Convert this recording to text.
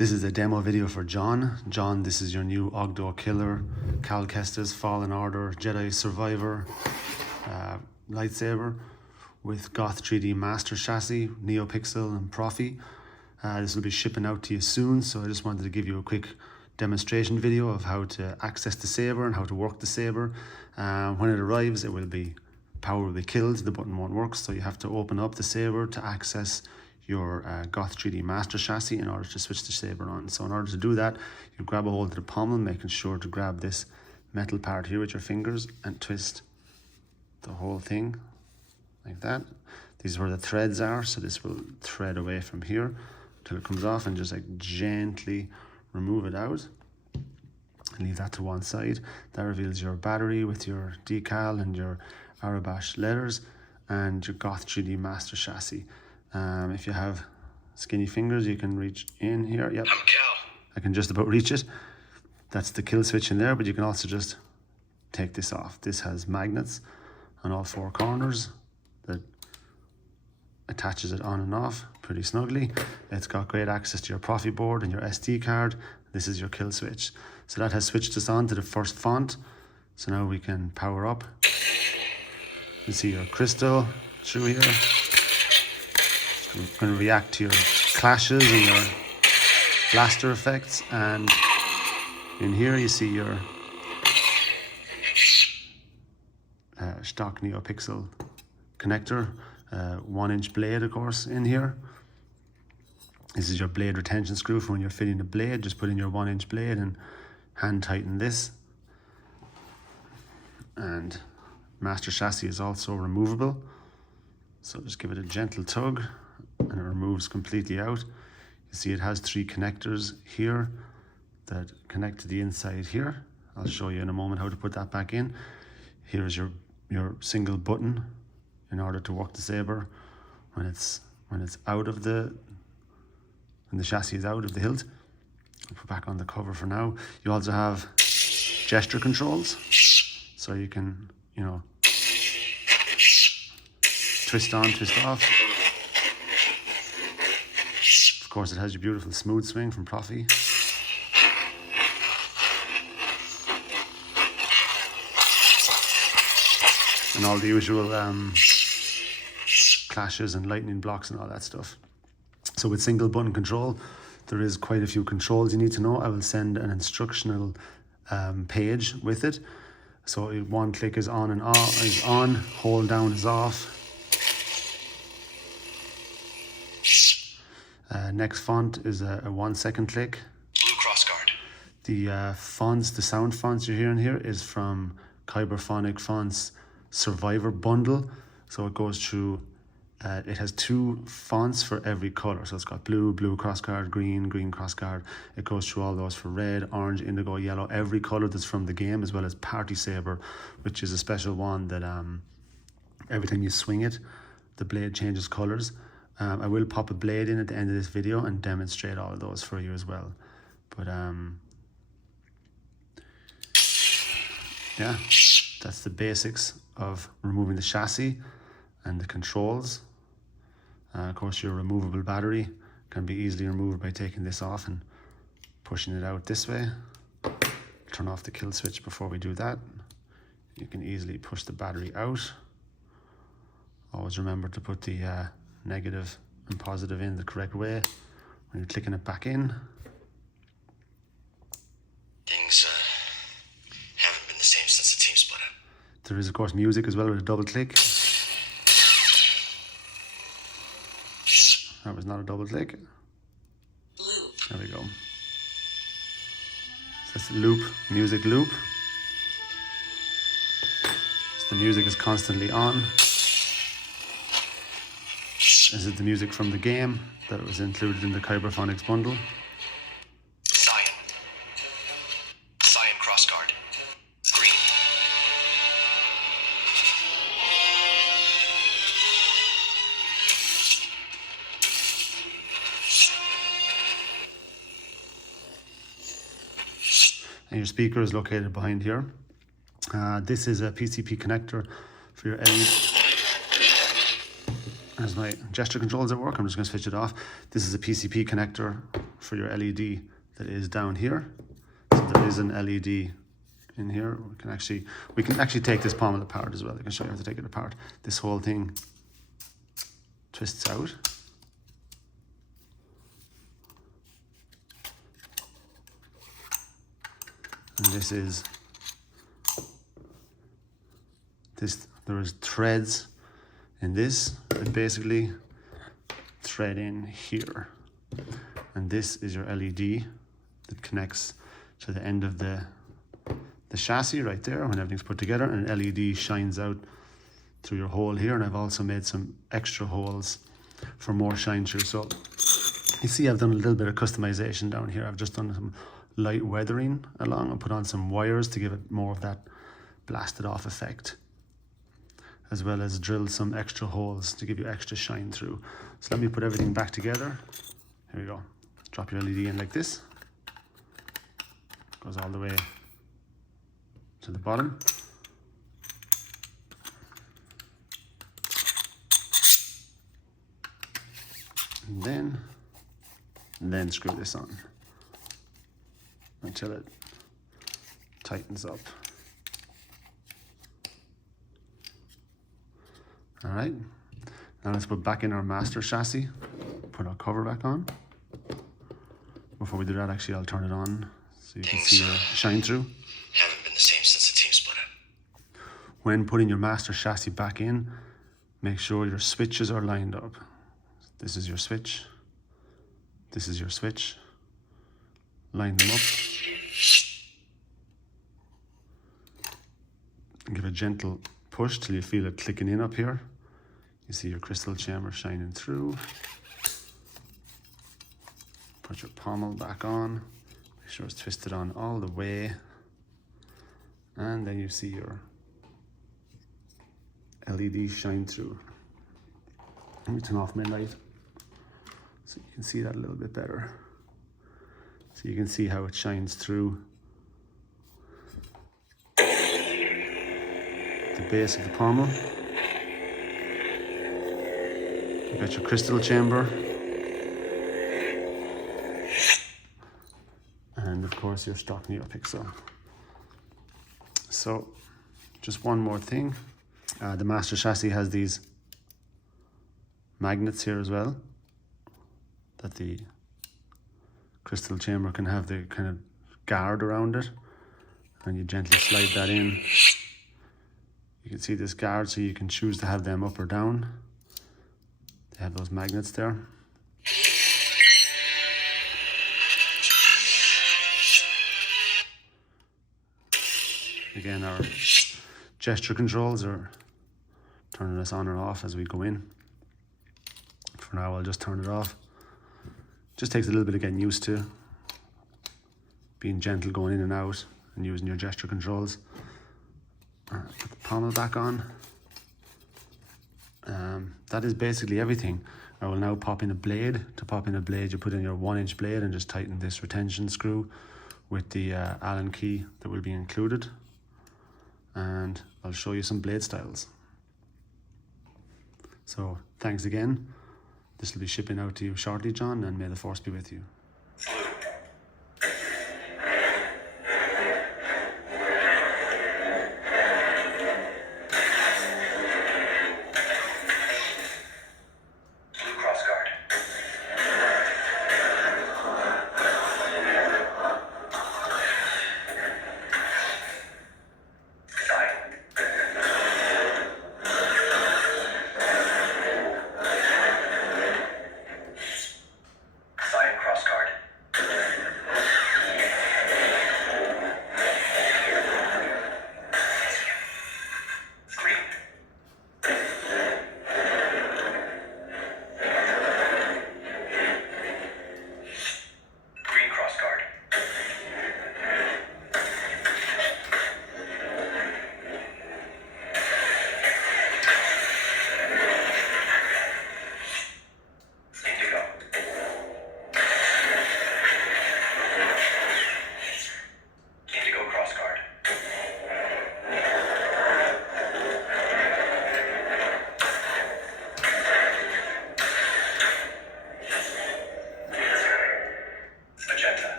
This is a demo video for John. John, this is your new Oggdo killer, Cal Kestis Fallen Order Jedi Survivor lightsaber with Goth3D master chassis, Neopixel and Proffi. This will be shipping out to you soon, so I just wanted to give you a quick demonstration video of how to access the saber and how to work the saber. When it arrives, power will be killed, the button won't work, so you have to open up the saber to access your Goth3D master chassis in order to switch the saber on. So in order to do that, you grab a hold of the pommel, making sure to grab this metal part here with your fingers and twist the whole thing like that. These are where the threads are, so this will thread away from here until it comes off, and just like gently remove it out and leave that to one side. That reveals your battery with your decal and your Arabash letters and your Goth3D master chassis. If you have skinny fingers, you can reach in here. Yep, I can just about reach it. That's the kill switch in there, but you can also just take this off. This has magnets on all four corners that attaches it on and off pretty snugly. It's got great access to your Proffieboard and your SD card. This is your kill switch. So that has switched us on to the first font. So now we can power up. You see your crystal through here. It's going to react to your clashes and your blaster effects, and in here you see your stock Neopixel connector, 1-inch blade of course in here. This is your blade retention screw for when you're fitting the blade. Just put in your 1-inch blade and hand tighten this. And master chassis is also removable, so just give it a gentle tug and it removes completely out. You see it has 3 connectors here that connect to the inside here. I'll show you in a moment how to put that back in. Here is your single button in order to work the saber when it's out of when the chassis is out of the hilt. I'll put back on the cover for now. You also have gesture controls, so you can, twist on, twist off. Of course, it has your beautiful smooth swing from Proffi. And all the usual clashes and lightning blocks and all that stuff. So with single button control, there is quite a few controls you need to know. I will send an instructional page with it. So one click is on and off, is on, hold down is off. Next font is a 1-second click. Blue crossguard. The fonts, the sound fonts you're hearing here is from Kyberphonic Fonts Survivor bundle. So it goes through, it has 2 fonts for every color. So it's got blue crossguard, green crossguard. It goes through all those for red, orange, indigo, yellow, every color that's from the game, as well as Party Saber, which is a special one that every time you swing it, the blade changes colors. I will pop a blade in at the end of this video and demonstrate all of those for you as well. But yeah, that's the basics of removing the chassis and the controls. Of course, your removable battery can be easily removed by taking this off and pushing it out this way. Turn off the kill switch before we do that. You can easily push the battery out. Always remember to put the negative and positive in the correct way when you're clicking it back in. Things haven't been the same since the team split up. There is of course music as well with a double click. That was not a double click. There we go. So that's the loop, music loop. So the music is constantly on. This is the music from the game that was included in the Kyberphonics bundle. Cyan crossguard. Green. And your speaker is located behind here. This is a PCP connector for your LED. As my gesture controls at work, I'm just going to switch it off. This is a PCP connector for your LED that is down here. So there is an LED in here. We can actually take this pommel apart as well. I can show you how to take it apart. This whole thing twists out. And this is there is threads in this that basically thread in here. And this is your LED that connects to the end of the chassis right there when everything's put together, and an LED shines out through your hole here. And I've also made some extra holes for more shine through. So you see I've done a little bit of customization down here. I've just done some light weathering along and put on some wires to give it more of that blasted off effect, as well as drilled some extra holes to give you extra shine through. So let me put everything back together. Here we go. Drop your LED in like this. Goes all the way to the bottom. And then screw this on until it tightens up. All right, now let's put back in our master chassis, put our cover back on. Before we do that, actually, I'll turn it on so you can see the shine through. Haven't been the same since the team split up. When putting your master chassis back in, make sure your switches are lined up. This is your switch. This is your switch. Line them up. And give a gentle push till you feel it clicking in up here. You see your crystal chamber shining through. Put your pommel back on. Make sure it's twisted on all the way. And then you see your LED shine through. Let me turn off my light so you can see that a little bit better. So you can see how it shines through the base of the pommel. You got your crystal chamber. And of course your stock Neopixel. So just one more thing. The master chassis has these magnets here as well, that the crystal chamber can have the kind of guard around it, and you gently slide that in. You can see this guard, so you can choose to have them up or down. They have those magnets there. Again, our gesture controls are turning this on or off as we go in. For now, I'll just turn it off. Just takes a little bit of getting used to being gentle going in and out and using your gesture controls. Put the pommel back on. That is basically everything. I will now pop in a blade. To pop in a blade, you put in your 1-inch blade and just tighten this retention screw with the Allen key that will be included. And I'll show you some blade styles. So thanks again. This will be shipping out to you shortly, John, and may the force be with you.